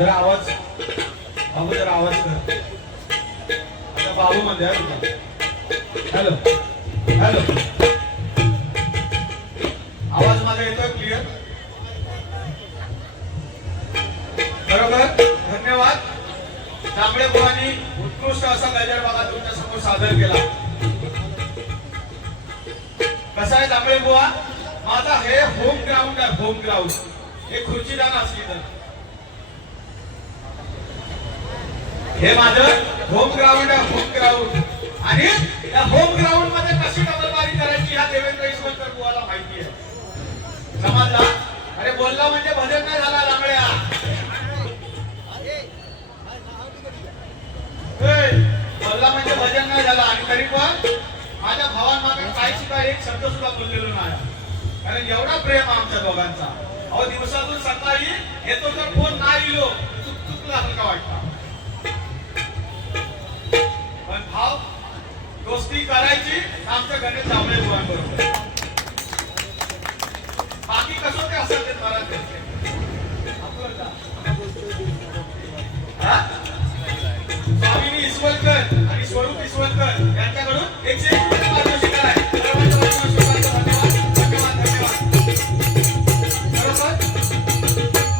जरा आवाज बाबू जरा आवाज कर. आता बाबू मध्ये हॅलो हॅलो आवाज माझा येतोय क्लिअर बरोबर. धन्यवाद. जांभळे बुवांनी उत्कृष्ट असा गजर बघा तुमच्या समोर सादर केला. कसा आहे जांभळे बुवा, माझा हे होम ग्राउंड आहे. होम ग्राउंड हे खुर्चीदार असली तर हे माझं होम ग्राउंड आहे. होम ग्राउंड आणि या होम ग्राउंड मध्ये कशी डबलबारी करायची ह्या देवेंद्र ईश्वरकर बुवाला माहिती आहे. समजला. अरे बोलला म्हणजे भजन नाही झाला लांबड्या. बोलला म्हणजे भजन नाही झाला. आणि तरी पण माझ्या भावांमागे काय सुद्धा एक शब्द सुद्धा बोललेलो नाही. कारण एवढा प्रेम आमच्या दोघांचा. अहो दिवसातून सकाळी येतो तर फोन नाही येलो चुकला हलका वाटता. पण भाव दोस्ती करायची आमच्या गणेश जांभळे बुवांबरोबर. बाकी कसं ते असं ते मला स्वामिनी इसवलकर आणि स्वरूप इसवलकर यांच्याकडून 101 रुपये पारितोषिक आहे.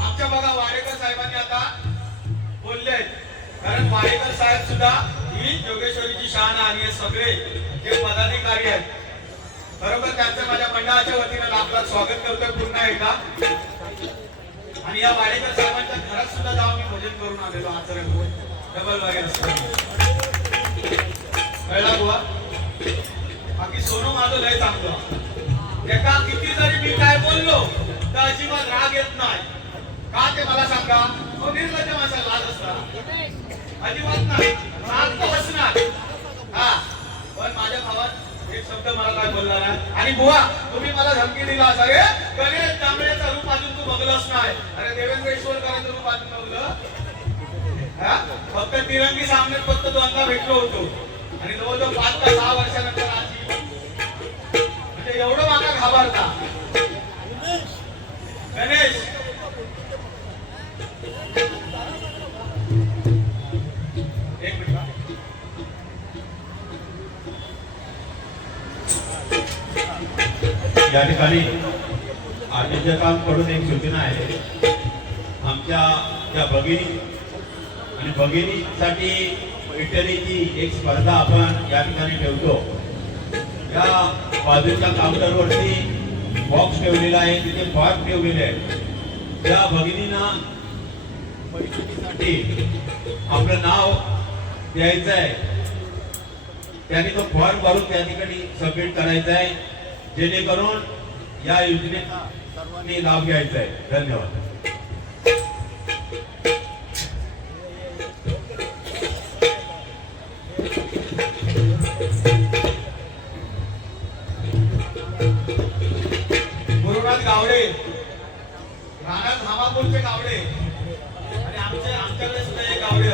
आमच्या बघा वाडेकर साहेबांनी आता बोलले कारण वाडेकर साहेब सुद्धा ही योगेश्वरीची शान आणि हे सगळे जे पदाधिकारी आहेत बरोबर त्यांचं माझ्या मंडळाच्या वतीने आपलं स्वागत करतोय पुन्हा एकदा. आणि या वाडेकर साहेबांच्या घरात सुद्धा जाऊन मी भजन करून आलेलो आचरण डबल वगैरे कळला बुवा. बाकी सोनू माझं लय चांगलं. एका किती जरी मी काय बोललो तर अजिबात राग येत नाही. का ते मला सांगा. निर्लज्ज माणसाला लाज असता अजिबात नाही. शांत बसणार. हा पण माझ्या भावात एक शब्द मला काय बोलला नाही. आणि बुवा तुम्ही मला धमकी दिला असा रे गणेश जांभळेचं रूप अजून तू बघलंच नाही. अरे देवेंद्र ईश्वरकरांचं रूप अजून बघलं. फक्त तिरंगी सामन्यात फक्त दोनदा भेटलो होतो. आणि जवळजवळ 5 ते 6 वर्षानंतर आज म्हणजे एवढं मला घाबरता गणेश. एक मिनिट. या ठिकाणी आयोजकांकडून एक सूचना आहे. आमच्या या भगिनी आणि भगिनीसाठी इटलीची एक स्पर्धा आपण या ठिकाणी ठेवतो. या बाजूच्या काउंटरवरती बॉक्स ठेवलेला आहे. तिथे फॉर्म ठेवलेले आहे. त्या भगिनींना पैशासाठी आपलं नाव द्यायचं आहे. त्यांनी तो फॉर्म भरून त्या ठिकाणी सबमिट करायचा आहे जेणेकरून या योजनेचा सर्वांनी लाभ घ्यायचा आहे. धन्यवाद. गावडे राणा धामापूरचे गावडे आणि आमच्याकडे सुद्धा एक गावडे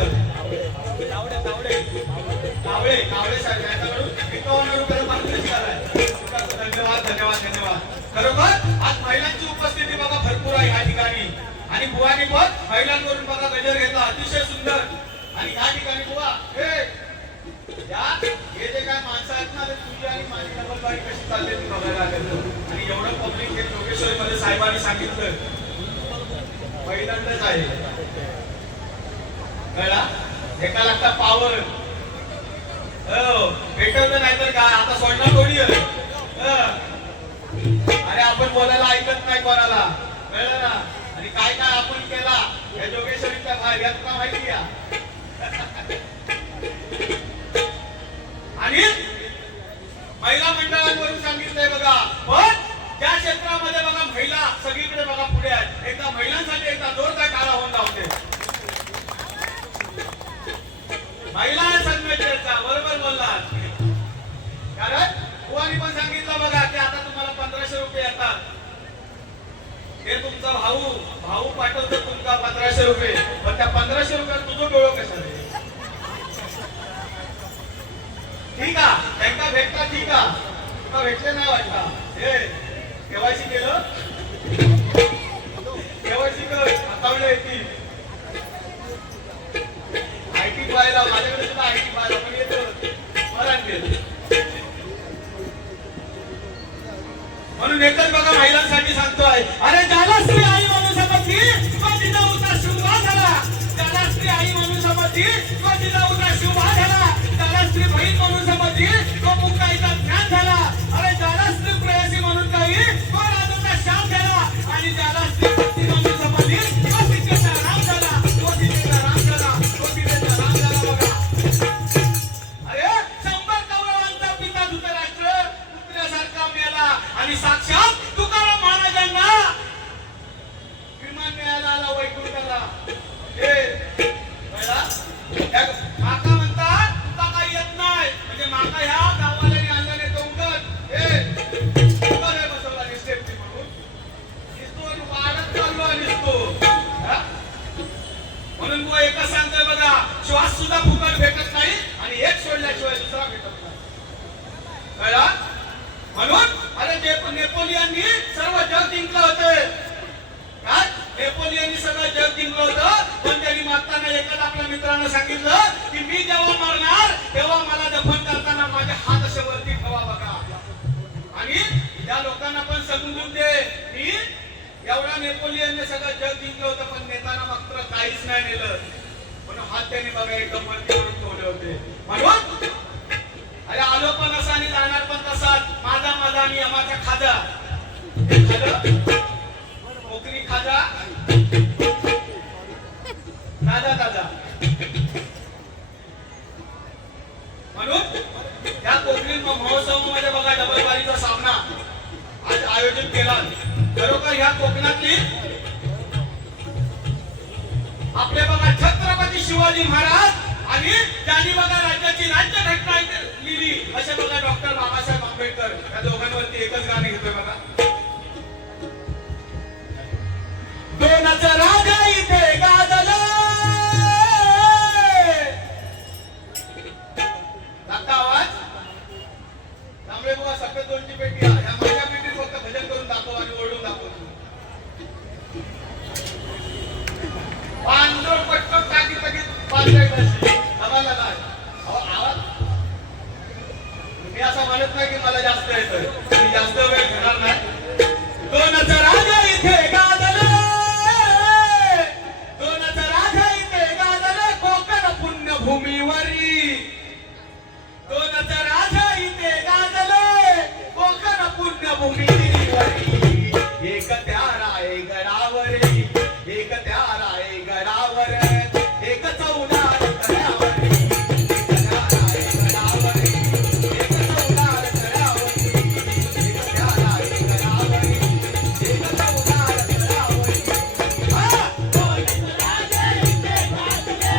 गावडे साहेब यांच्याकडून 51 रुपये पारितोषिक आहे. धन्यवाद धन्यवाद धन्यवाद. खरोखर आज महिलांची उपस्थिती बघा भरपूर आहे या ठिकाणी. आणि बुवानी पण महिलांवरून बघा गजर घेतला अतिशय सुंदर. आणि या ठिकाणी बुवा हे जे काय माणसं आहेत ना तुझी आणि माझी डबलबारी कशी चालली ती बघायला आलेलो. आणि एवढं पब्लिक हे योगेश्वरी मध्ये साहेबांनी सांगितलं पहिल्यांदाच आहे. कळला. एका लागता पावर भेटवलं नाही तर काय आता सोडणार थोडी. अरे आपण बोलायला ऐकत नाही कोणाला. कळलं ना. आणि काय काय आपण केला या योगेश्वरीच्या बाहेर यात माहिती आहे. आणि महिला मंडळांवरून सांगितलंय बघा. पण त्या क्षेत्रामध्ये बघा महिला सगळीकडे बघा पुढे आहेत. एकदा महिलांसाठी एकदा जोरदार टाळा होऊन लावते. महिला संघटनेचा बरोबर बोललात. कारण बुवानी पण सांगितलं बघा की आता तुम्हाला 1500 रुपये येतात. हे तुमचा भाऊ पाठवतो तुमचा 1500 रुपये. पण त्या 1500 रुपयात तुझं डोळं कशाला. ठीक आहे त्यांना भेटला. ठीक आहे भेटले नाही वाटता. हे केवायसी केलं. केवायसी कर आता येतील. समजतील तो जिजाऊचा शिवभा झाला. ज्याला स्त्री बहीण म्हणून समजतील तो मुक्ताईचा ज्ञान झाला. अरे ज्याला स्त्री प्रेयसी म्हणून काही तो राजाचा श्याम झाला. आणि ज्याला स्त्री भक्ती म्हणून समजतील तो सीतेचा राम झाला. तो सीतेचा राम झाला. तो सीतेचा राम झाला बघा. अरे 100 कौरवांचा पिता धृतराष्ट्र पुतण्यासारखा मेला. आणि साक्षात तुकाराम महाराजांना विमान मिळायला आला वैकुंठाला. हे कळला? माका म्हणतात तुका काही येत नाही म्हणजे माका ह्या गावाला आणला नाही तो उगत हे बरे बसवला सेफ्टी म्हणून दिसतो वाढत चाललो आणि म्हणून बुवा एकच सांगतोय बघा श्वास सुद्धा फुकट भेटत नाही आणि एक सोडल्याशिवाय दुसरा भेटत नाही. कळला? म्हणून अरे नेपोलियननी सर्व जग जिंकलं होतं. काय नेपोलियननी सगळं जग जिंकलं होतं. पण त्यांनी मारताना एकाच आपल्या मित्रानं सांगितलं की मी जेव्हा मरणार तेव्हा मला दफन करताना माझे हात असे वरती ठेवा बघा. आणि त्या लोकांना पण समजून दे की एवढा नेपोलियनने सगळं जग जिंकलं होतं पण नेताना मात्र काहीच नाही नेलं. म्हणून हात त्यांनी बघा एकदम वरती वरून ठेवले होते. म्हणून अरे आलो पण असा आणि जाणार पण तसाच. माझा माझा आणि यमाचा खाजा हे खाल्लं कोकणी खाजा ताजा ताजा. म्हणून या कोकणी महोत्सवामध्ये बघा डबलबारीचा सामना आज आयोजित केला. खरोखर ह्या कोकणातली आपले बघा छत्रपती शिवाजी महाराज आणि त्यांनी बघा राज्याची राज्यघटना लिहिली असे बघा डॉक्टर बाबासाहेब आंबेडकर. या दोघांवरती एकच गाणे घेतोय बघा. दोनाचा राजा इथे गाजला. लागता आवाज? तांबडे बुवा सफेद दोनची पेटी ह्या माझ्या पेटीत फक्त भजन करून दाखव आणि ओरडून दाखव. पांढर पटकन टाकी टाकी पाच आवाज मी असं म्हणत नाही की मला जास्त येतोय. मी जास्त वेळ घेणार नाही. दोनाचा राजा इथे गाजला. दोनाचा राजा इथे गाजला कोकण पुण्यभूमीवरी. दोनाचा राजा इथे गाजला कोकण पुण्यभूमीवरी. एक त्या रायगडावरी एक त्या रायगडावर एक चौदार तळ्यावरी. एक त्या रायगडावरी एक चौदार तळ्यावरी. एक त्या रायगडावरी एक चौदार तळ्यावरी. दोनाचा राजा इथे गाजले.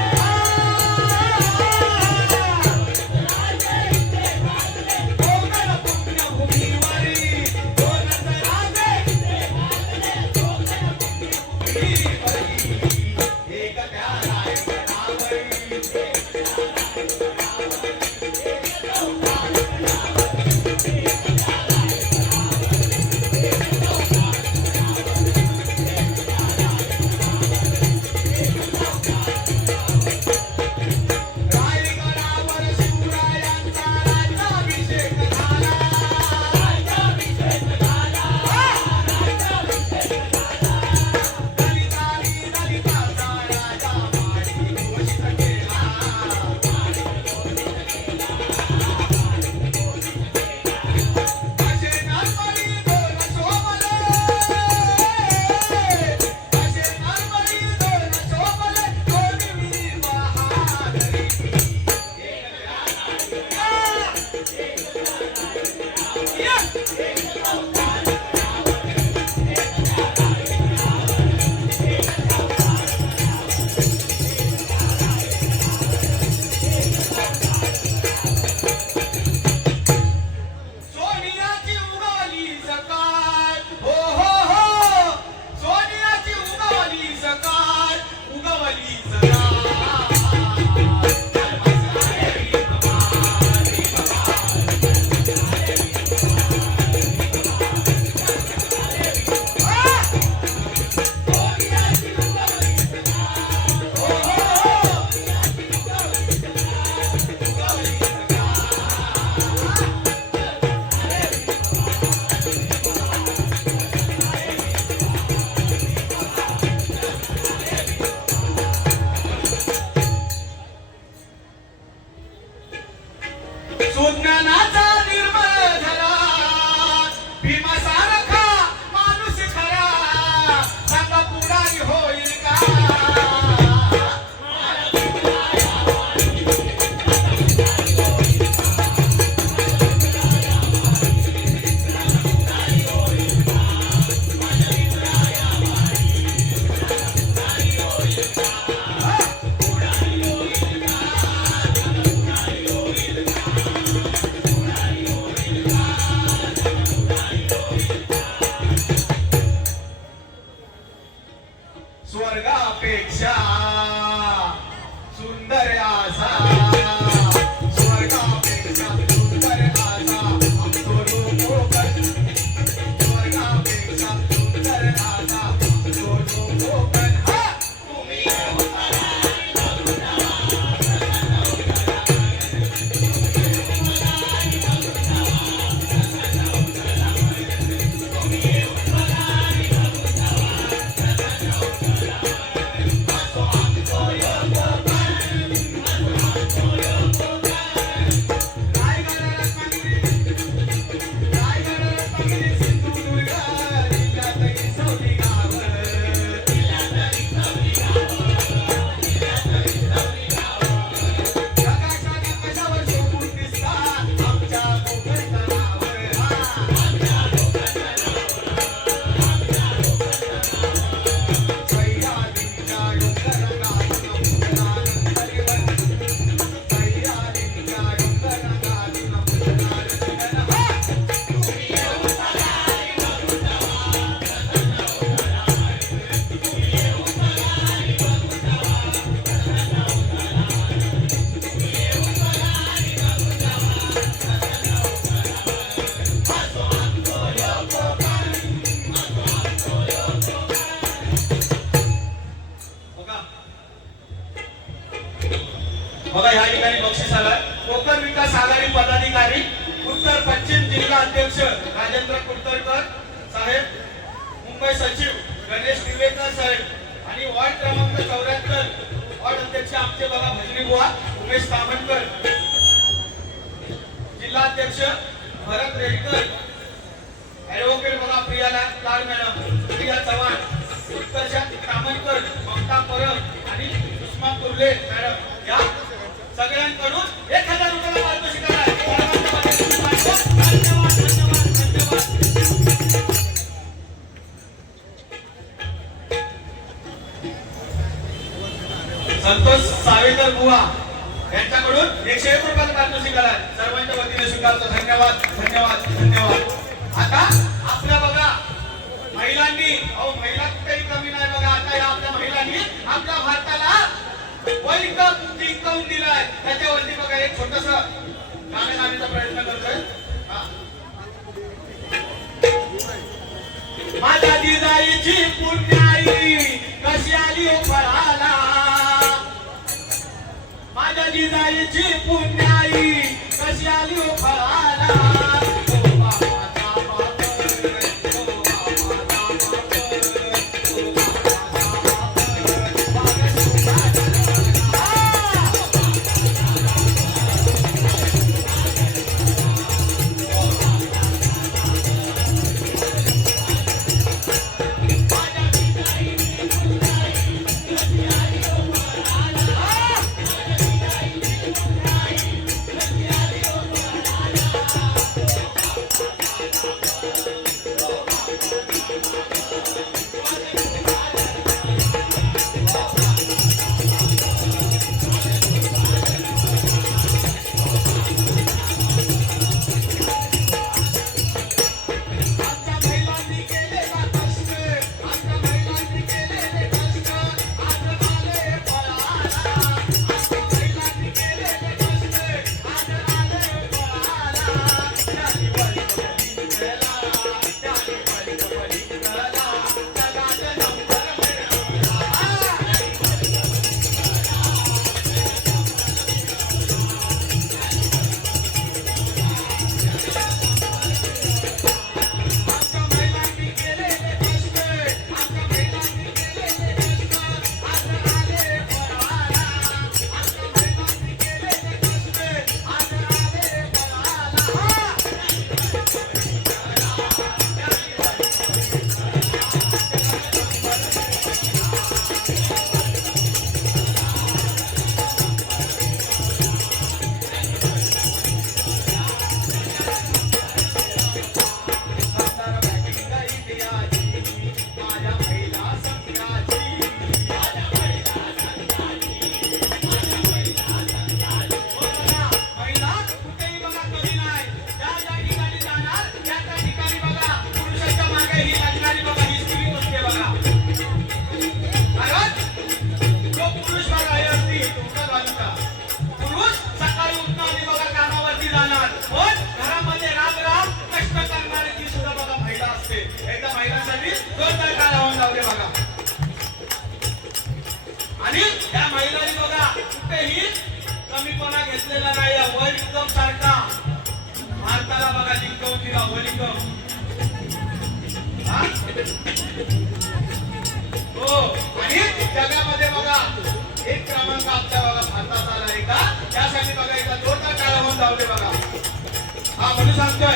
दोनाचा राजा इथे गाजले कोकण पुण्यभूमीवरी. दोनाचा राजा इथे गाजले कोकण पुण्यभूमीवरी. एक त्या रायगडावरी एक त्या रायगडावरी एक चौदार तळ्यावरी. एक त्या रायगडावर शिवरायांचा राज्याभिषेक झाला. राज्याभिषेक झाला. राज्याभिषेक झाला. दलितांनी स्वर्गापेक्षा सुंदर आसा स्वर्गापेक्षा सुंदर आसा आमचो कोकण स्वर्गापेक्षा सुंदर आसा आमचो कोकण हा तुम्ही बघा या ठिकाणी बक्षीस आलाय कोकण विकास आघाडी पदाधिकारी उत्तर पश्चिम जिल्हा अध्यक्ष राजेंद्र कुलकर्णी साहेब मुंबई सचिव गणेश निवेकर साहेब आणि वार्ड क्रमांक 74 वार्ड अध्यक्ष आमचे बघा भजनी बुवा उमेश तामणकर जिल्हा अध्यक्ष भरत रेडकर ऍडव्होकेट बघा प्रिया लाड मॅडम प्रिया चव्हाण उत्कर्षा तामणकर ममता परब आणि सुषमा कुर्ले मॅडम या सगळ्यांकडून 1000 रुपयाला पारितोषिक आहे. धन्यवाद धन्यवाद धन्यवाद. संतोष सावेकर बुवा यांच्याकडून 101 रुपयाला पारितोषिक आहे. सर्वांच्या वतीने स्वीकारतो. धन्यवाद धन्यवाद धन्यवाद. आता आपल्या बघा महिलांनी महिला कुठेही कमी नाही बघा. आता या आपल्या महिलांनी आपल्या भारताला वर्ल्ड कप जिंकवून दिलाय. त्याच्यावरती बघा एक छोटस गाणं गाण्याचा प्रयत्न करतोय. माझ्या जिजाईची पुण्याई कशी आली फळाला माझ्या जिजाईची पुण्याई कशी आली फळाला आणि त्या महिलांनी बघा कुठेही कमीपणा घेतलेला नाही. वनिकम सारखा भारताला बघा जिंकवून दिला. वनिकम हो. आणि जगामध्ये बघा एक क्रमांक आपल्या बघा भारताचा आला आहे का. त्यासाठी बघा एकदा जोरदार टाळ्या होऊन जाऊ दे बघा. हा म्हणून सांगतोय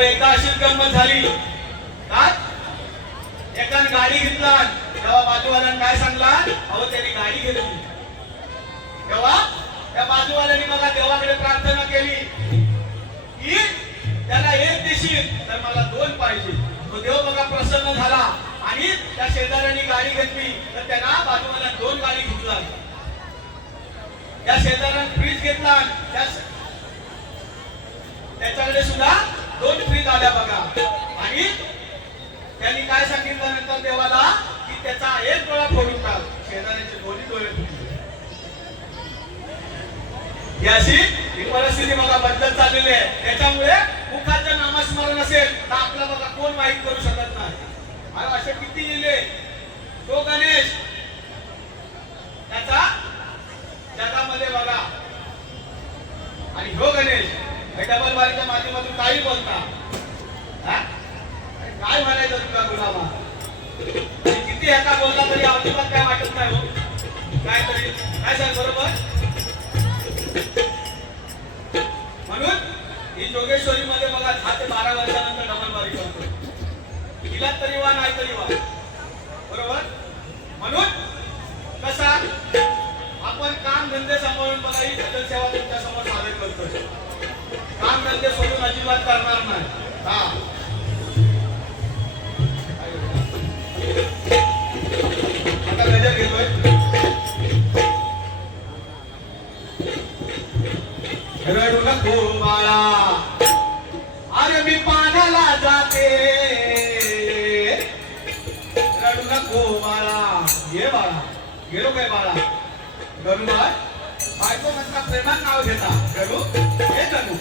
एकदा अशी गंमत झाली काय. एकाने गाडी घेतला तेव्हा बाजूवाल्याने काय सांगला. अहो त्यांनी गाडी घेतली तेव्हा त्या बाजूवाल्याने बघा देवाकडे प्रार्थना केली की त्याला एक देशील तर मला दोन पाहिजे. तो देव बघा प्रसन्न झाला आणि त्या शेजाऱ्याने गाडी घेतली तर त्यांना बाजूवाल्याने दोन गाडी घेतला. त्या शेजाऱ्याने फ्रीज घेतला त्याच्याकडे सुद्धा दोन फ्रीज आल्या बघा. आणि त्यांनी काय सांगितलं नंतर देवाला की त्याचा एक डोळा फोडून टाक. शेजाऱ्याचे दोन्ही डोळे फुटले. याची ही परिस्थिती बघा बदलत चाललेली आहे. त्याच्यामुळे मुखाचं नामस्मरण असेल तर आपला बघा कोण वाईट करू शकत नाही. आणि असे किती लिहिले. तो गणेश त्याचा जगामध्ये बघा आणि हो गणेश डबल बारीच्या माध्यमातून काही बोलता काय म्हणायचं तुला गुलामा. किती एका बोलला तरी अजिबात काय वाटत नाही हो. काय तरी काय सांग बरोबर. म्हणून ही जोगेश्वरी मध्ये बघा 10 ते 12 वर्षानंतर डबल बारी करतो. तिला तरी वा नाही तरी वा बरोबर. म्हणून कसा आपण काम धंदे सांभाळून बघा ही भजन सेवा तुमच्या समोर सादर करतोय. काम धंदे सोडून अजिबात करणार नाही. हा आता गजर घेतोय. रडू नको बाळा अरे मी पाण्याला जाते. रडू नको बाळा ये बाळा गेलो काय बाळा गणू बाळ बायको म्हणता प्रेमान नाव घेता गणू हे गणू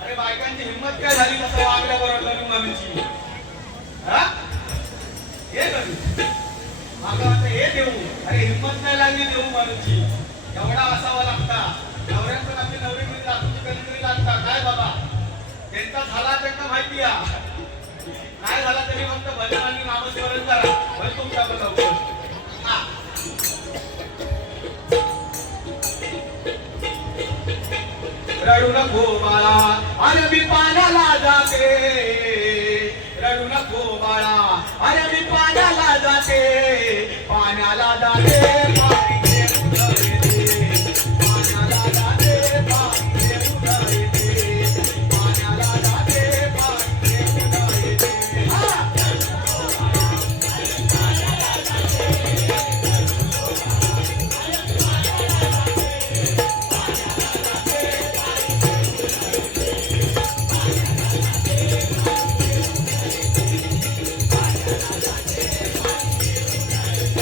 अरे बायकांची हिंमत काय झाली तसं वागल्या बरोबर गणू मामीची हा हे गणू मागं आता हे देऊ अरे हिंमत नाही लागली देऊ माणूची एवढा असावा लागता नवऱ्यात पण आपली नवरी मिळली आपली कधीतरी लागता काय बाबा त्यांचा झाला त्यांना माहिती आहे काय झाला तरी फक्त भजन आणि नामस्मरण करा भज तुमच्या बरोबर हा रडू नको बाळा अरे मी पाण्याला जाते रडू नको बाळा अरे मी पाण्याला जाते पाण्याला जाते पाणी घेऊन येते. पाण्याला जाते पाणी घेऊन येते. पाण्याला जाते पाणी घेऊन येते. हा.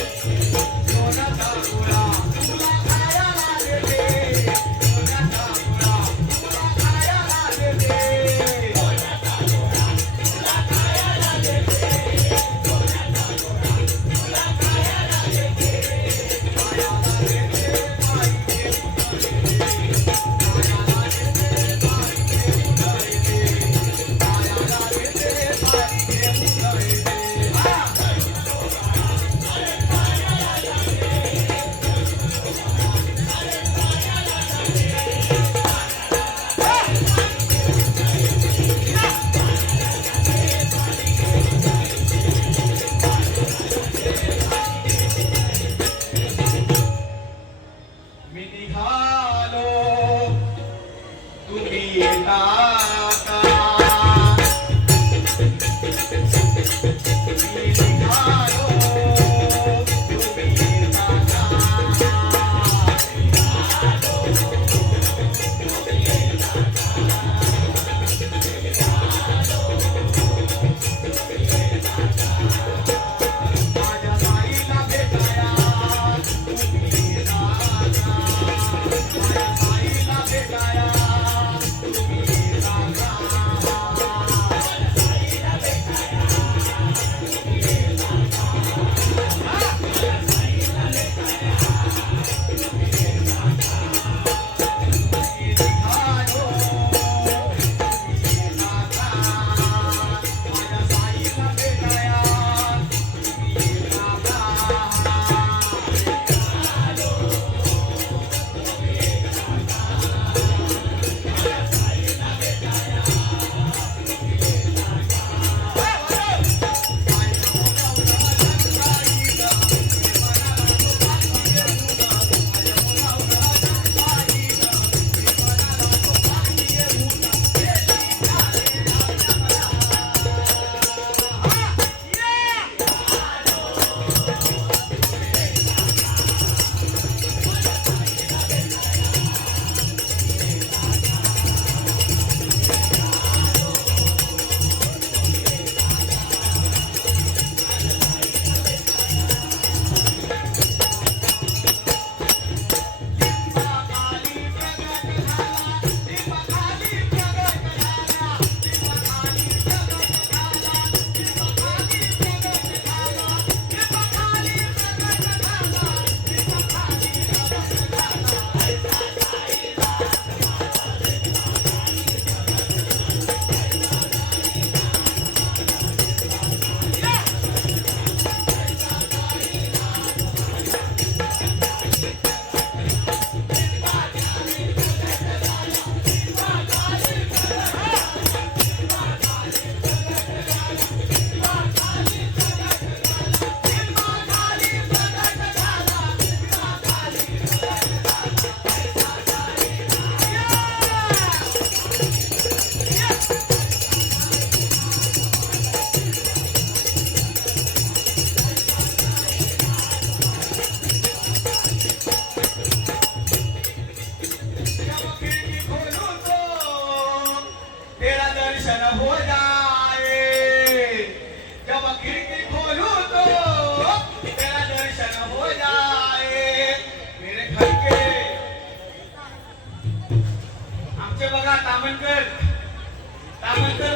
सोनं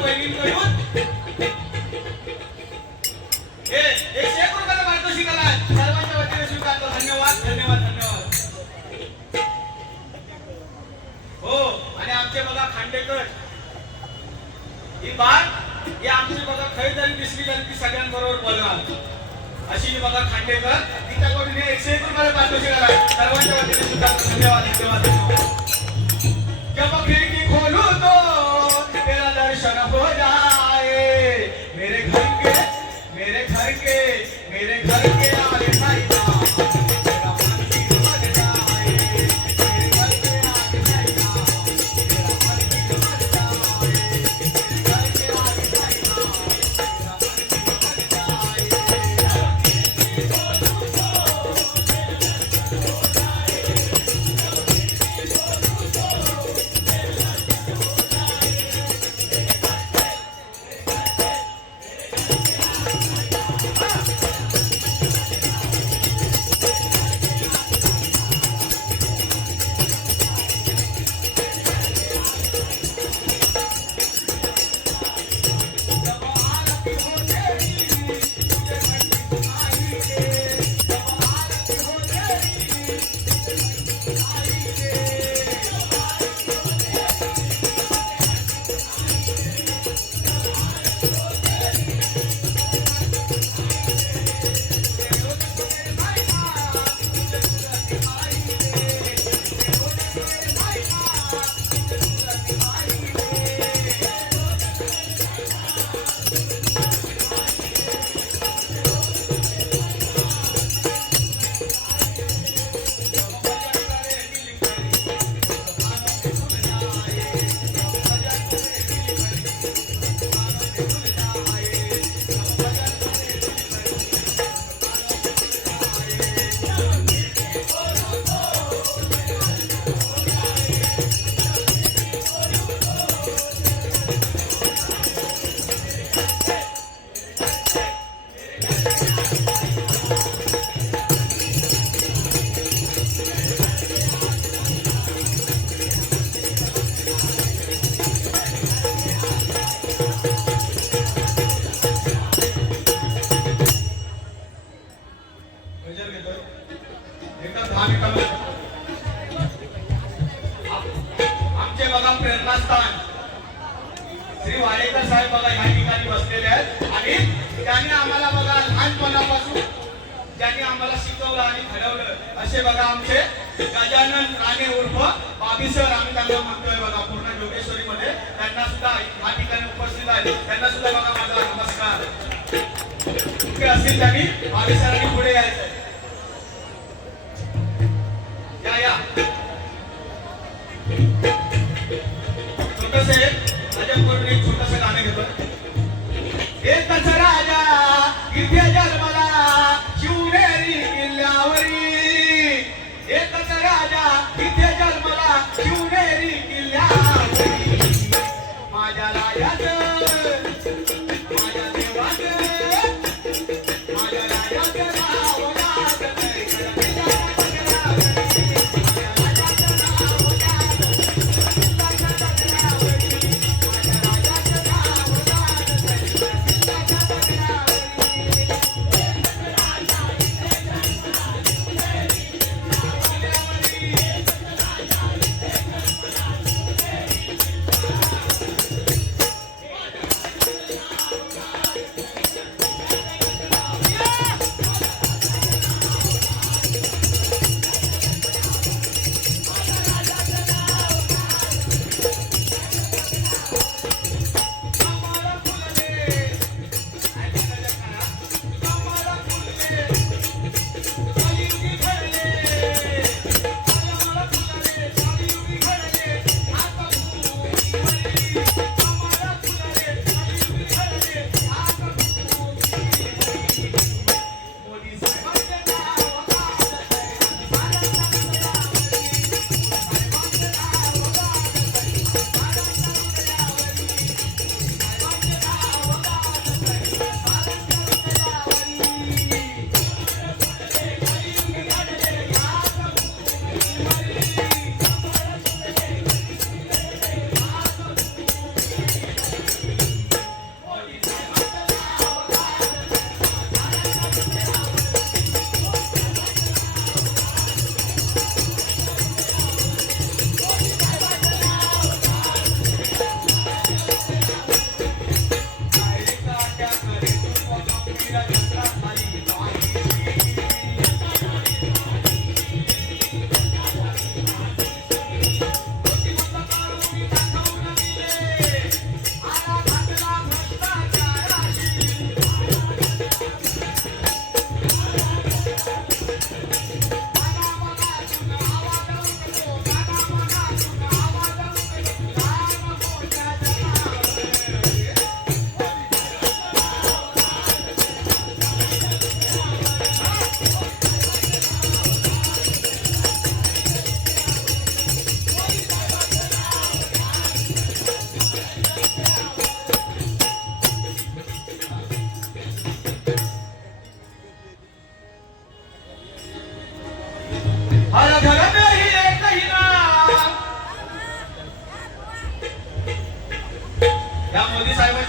बहिणींकडून हे 101 रुपयाचा पारितोषिक आलाय. सर्वांच्या वतीने स्वीकारतो. धन्यवाद धन्यवाद धन्यवाद. हो आणि आमचे बघा खांडेकर ही बात ही आमची बघा खरी जरी दिसली तरी ती सगळ्यांबरोबर बोलणार अशी बघा खांडेकर तिच्याकडून हे 101 रुपयाचा पारितोषिक आलाय. सर्वांच्या वतीने स्वीकारतो. धन्यवाद धन्यवाद धन्यवाद. जब खिड़की खोलूं तो तेरा दर्शन हो जाए. मेरे घर के आगे साईं तेरा मन की समझ जाए. मेरे घर के आगे साईं तेरा मन की समझ जाए. मेरे घर के आगे साईं तेरा मन की समझ जाए. गजर घेतोय एकदम 10 मिनिटांमध्ये. आमचे बघा प्रेरणास्थान श्री वाडेकर साहेब बघा या ठिकाणी बसलेले आहेत आणि त्यांनी आम्हाला बघा लहानपणापासून ज्यांनी आम्हाला शिकवलं आणि घडवलं असे बघा आमचे गजानन राणे उर्फ बाबी सर आम्ही त्यांना म्हणतोय बघा पूर्ण जोगेश्वरी मध्ये. त्यांना सुद्धा या ठिकाणी उपस्थित आहेत. त्यांना सुद्धा बघा माझा नमस्कार. मुख्य असतील त्यांनी बाबी सरांनी पुढे यायचंय. या छोटसे अजब एक छोटस गाणं घेतो. एकच राजा इथे जन्मला शिवनेरी किल्ल्यावरी. एकच राजा इथे जन्मला शिवनेरी किल्ल्यावरी. माझ्या राजाचं माझ्या देवाचं माझ्या राजाचं नाव लागत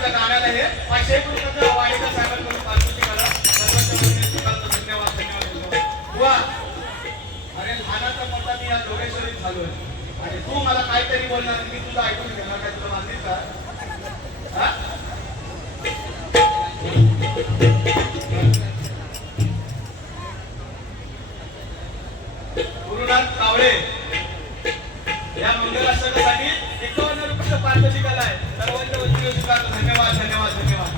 रुपयाच्या नाण्याला हे 500 रुपयाचं वाईच्या साहेबांकडून पारितोषिक आलं. सर्वांच्या वतीने स्वीकारतो. धन्यवाद धन्यवाद. बुवा, अरे लहानाचा मोठा मी या जोगेश्वरीत झालोय आणि तू मला काहीतरी बोलणार मी तुझं ऐकून घेणार काय तुला माहिती का? हा? गुरुनाथ कावळे या मंगलाष्टकासाठी 51 रुपयाचं पारितोषिक आलंय. सर्वांच्या वतीने स्वीकारतो. धन्यवाद धन्यवाद धन्यवाद.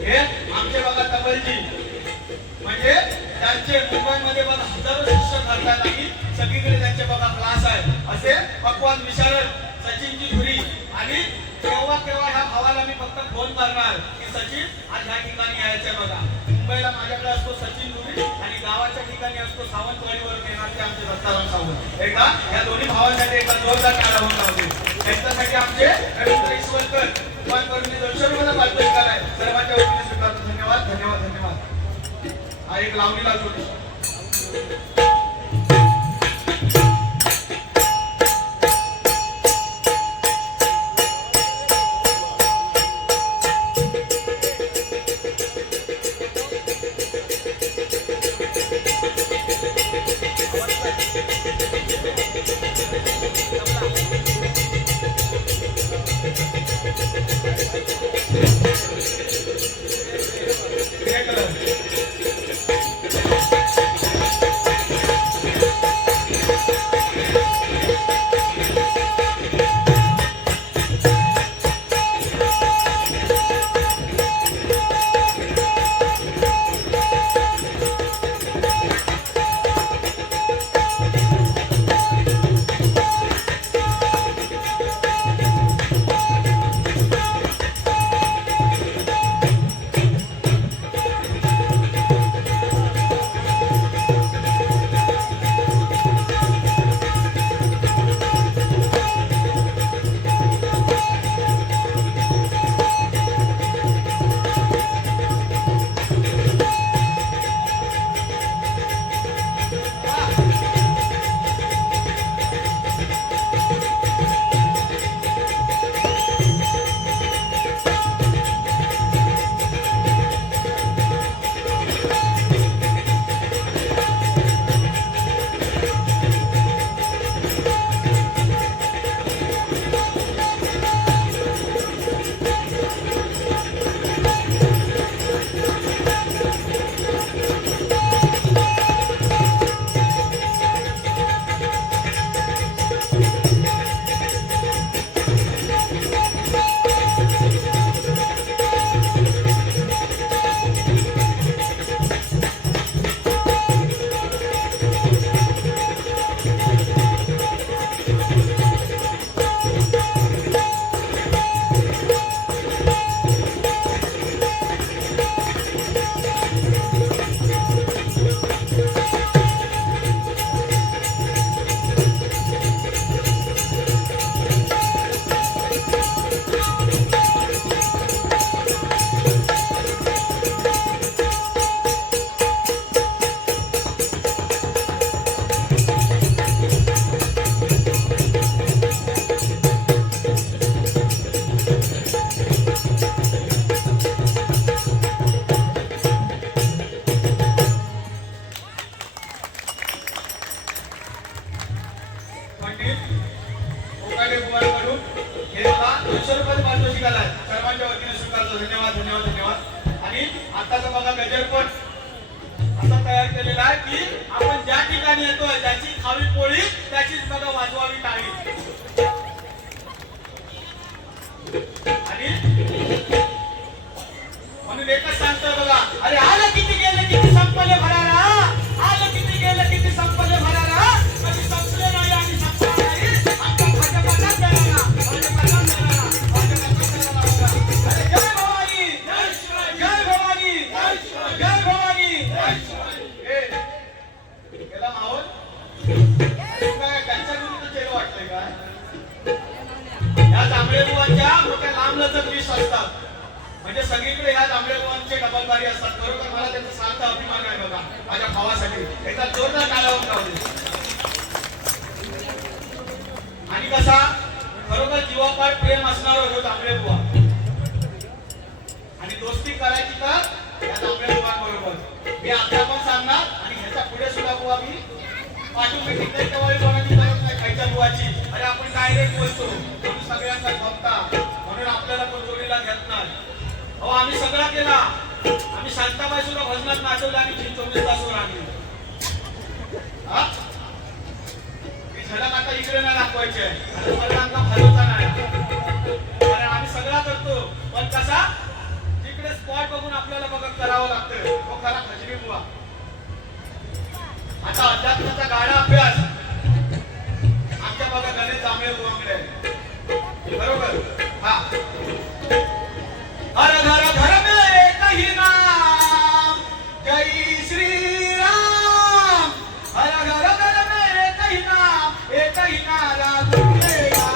हे आमचे बघा तबलजी म्हणजे त्यांचे मुंबईमध्ये बघा हजारो शिक्षक घडतात आणि सगळीकडे त्यांचे बघा क्लास आहेत. असे पक्वान विशारद सचिनजी धुरी आणि केव्हा केव्हा ह्या भावाला मी फक्त फोन करणार की सचिन आज ह्या ठिकाणी यायचे बघा. मुंबईला माझ्याकडे असतो सचिन धुरी आणि गावाच्या ठिकाणी असतो सावंतवाडीवर येणार ते आमचे दत्ताराम सावंत. एकदा या दोन्ही भावांसाठी एका जोरदार टाळ्या होऊन लावते. त्यांच्यासाठी आमचे रवींद्र ईश्वरकर करून 200 रुपयाला पारितोषिक आलंय. सर्वांच्या वतीने स्वीकारतो. धन्यवाद धन्यवाद धन्यवाद. हा एक लावणीला जोडी. धन्यवाद धन्यवाद धन्यवाद. आणि आताचा बघा गजर पण असा तयार केलेला आहे की आपण ज्या ठिकाणी येतोय त्याची खावी पोळी त्याचीच बघा वाजवावी टाळी. आणि म्हणून एकच सांगतोय बघा, अरे आलं किती गेलं किती संपले भरारा, आलं किती गेलं किती संपले भरारा, कधी संपले नाही आणि संपले नाही आमचा भाजपाचा जनाला भाजपाचा जनाला भाजपाचा जनाला. अरे जय भवानी जय शिवाजी, जय भवानी जय शिवाजी, जय भवानी जय शिवाजी. ए केला माहोल काय त्यांच्या विरुद्ध चेहरा वाटतंय काय? या जांभळे बुवांच्या मोठ्या लांब लचक लिस्ट असतात, म्हणजे सगळीकडे ह्या जांभळे बुवांचे डबलबारी असतात. बरोबर, मला त्यांचा सार्थ अभिमान आहे बघा माझ्या भावासाठी. एकदा जोरदार टाळ्या वाजवा. आणि कसा खरोखर जीवापाड प्रेम असणार होतो तांबडे बुवा आणि दोस्ती करायची तर या तांबडे बुवांबरोबर मी आता पण सांगणार आणि ह्याच्या पुढे सुद्धा बुवा मी पाठवून मी तिथे कोणाची गरज नाही खायच्या बुवाची अरे आपण डायरेक्ट बोलतो म्हणून सगळ्यांना जमता म्हणून आपल्याला कोण जोडीला घेत नाही अहो आम्ही सगळा केला आम्ही शांताबाई सुद्धा भजनात नाचवलं आणि 24 तासवर आणली हा मी झलक आता इकडे नाही दाखवायचे आणि सगळ्यांना भरवता नाही कारण आम्ही सगळा करतो पण कसा तिकडे स्पॉट बघून आपल्याला बघत करावं लागतं तो खरा खजरी बुवा आता अध्यात्माचा गाडा अभ्यास आमच्या बघा गणेश जांभळे बुवांकडे बरोबर हा हर घर घर में एक ही नाम जय श्री राम हर घर घर में एक ही नाम एक ही नारा गूंजेगा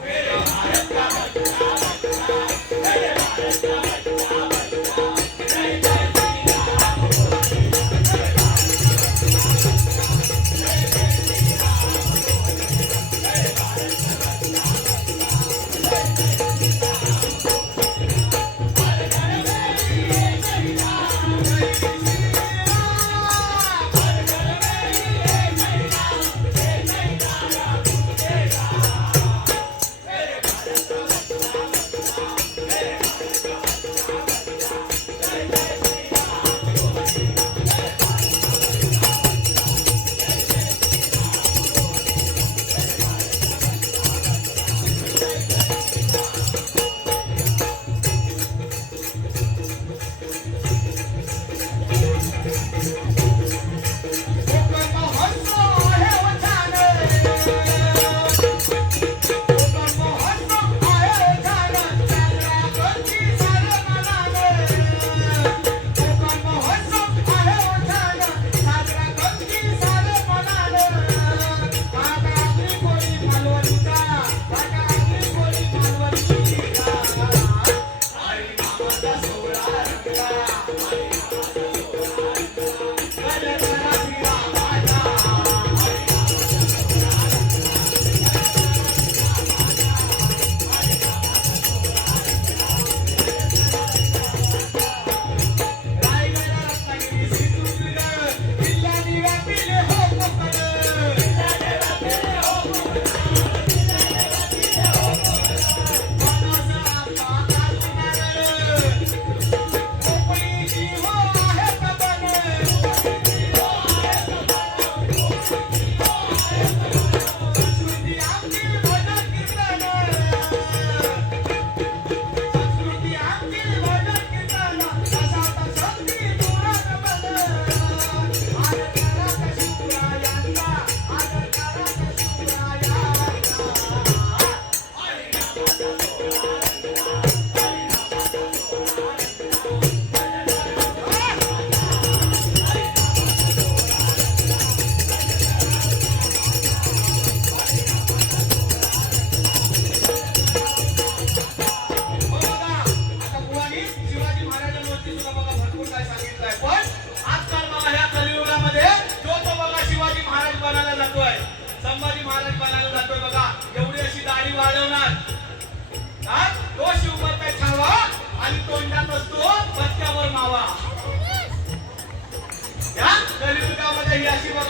मेरे भारत का बच्चा बच्चा मेरे भारत का बच्चा बच्चा जय जय श्री राम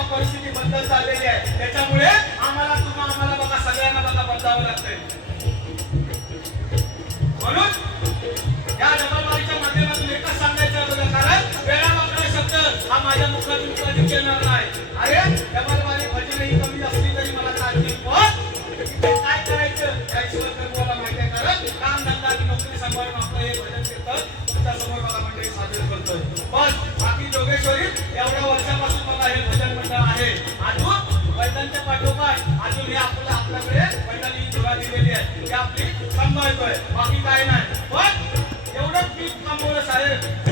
परिस्थिती बदलत चाललेली आहे त्याच्यामुळे आम्हाला बघा सगळ्यांना बघा बदलावं लागतंय म्हणून या डबलवारीच्या माध्यमातून एकच सांगायचं बघा कारण वेळा वाकडा शब्द हा माझ्या मुखातून कधीच येणार नाही अरे डबलवारी भजन ही कमी असली तरी मला चालते पण काय करायचं त्याशिवाय तर मला माहिती आहे कारण काम धंदा आणि नोकरी सांभाळून आपलं हे भजन कीर्तन तुमच्या समोर बघा मंडळी सादर करतोय पण बाकी जोगेश्वरी एवढ्या वर्षापासून मला हे भजन मंडळ आहे अजून वैद्यांच्या पाठोपाठ अजून हे आपल्याकडे वैद्यांनी धुरा दिलेली आहे की आपली सांभाळतोय बाकी काय नाही पण एवढंच मी कमवलं साहेब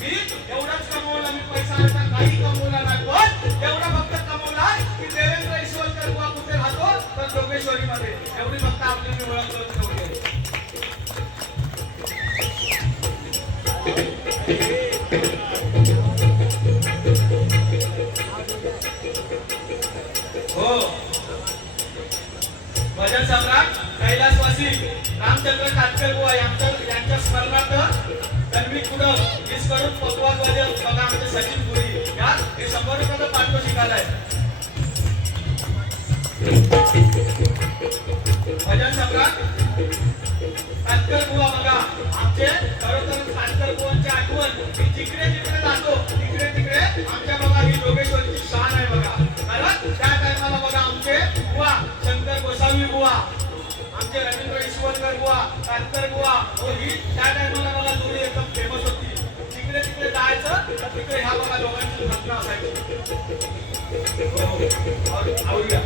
मी एवढंच कमवलं मी पैसा आता काही कमवला नाही पण एवढं फक्त कमवला की देवेंद्र ईश्वरकर बुवा कुठे राहतो तर जोगेश्वरी मध्ये एवढी फक्त आपली मी ओळख ठेवली हो कडून पकवाज वाजव बघा आमचे सचिन पुरी यार हे 100 रुपयाचं पारितोषिक आलंय. भजन सम्राट कांतर बुवा बघा आमचे खरोखर कांतर बुवांची आठवण मी जिकडे जिकडे जातो तिकडे तिकडे आमच्या बघा ही योगेश्वरीची शान आहे बघा. कारण त्या टायमाला बघा आमचे बुवा शंकर गोसावी बुवा आमचे रवींद्र ईश्वरकर बुवा कांतर बुवा हो ही त्या टायमाला बघा जोडी एकदम फेमस होती. तिकडे तिकडे जायचं तर तिकडे ह्या बघा लोकांची घटना असायची. आवडूया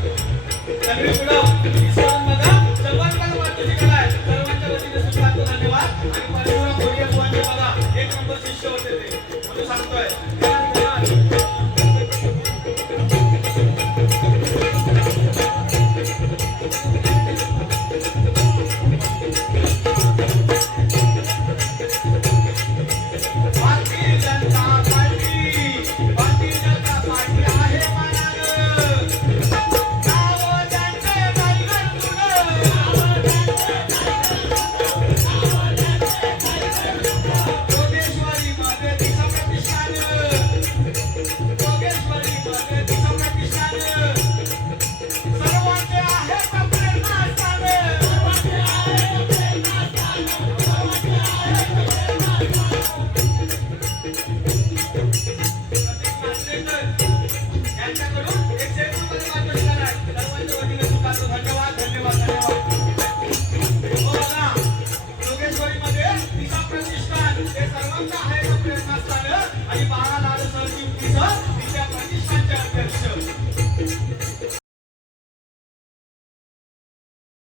सगळी पुढं ईश्वरन बघा सर्वांना वाटतो काय सर्वांच्या वतीने सुद्धा धन्यवाद. आणि परिपूर्ण कोरिया बुवांचे बघा एक नंबर शिष्य होते ते म्हणून सांगतोय. भारतीय जनता पार्टी आहे मनानं नाव त्यांचे बळकट योगेश्वरी मध्ये दिसा प्रतिष्ठान योगेश्वरी मध्ये दिसा प्रतिष्ठान सर्वांचे आहे प्रेरणास्थान. यांच्याकडून 101 रुपये पारितोषिक आहे. सर्वांच्या वतीने सुद्धा धन्यवाद धन्यवाद धन्यवाद. हो बघा योगेश्वरीमध्ये दिशा प्रतिष्ठान हे सर्वांचं आहे प्रेरणास्थान आणि बाळालाल सरजी दिशा प्रतिष्ठानचे अध्यक्ष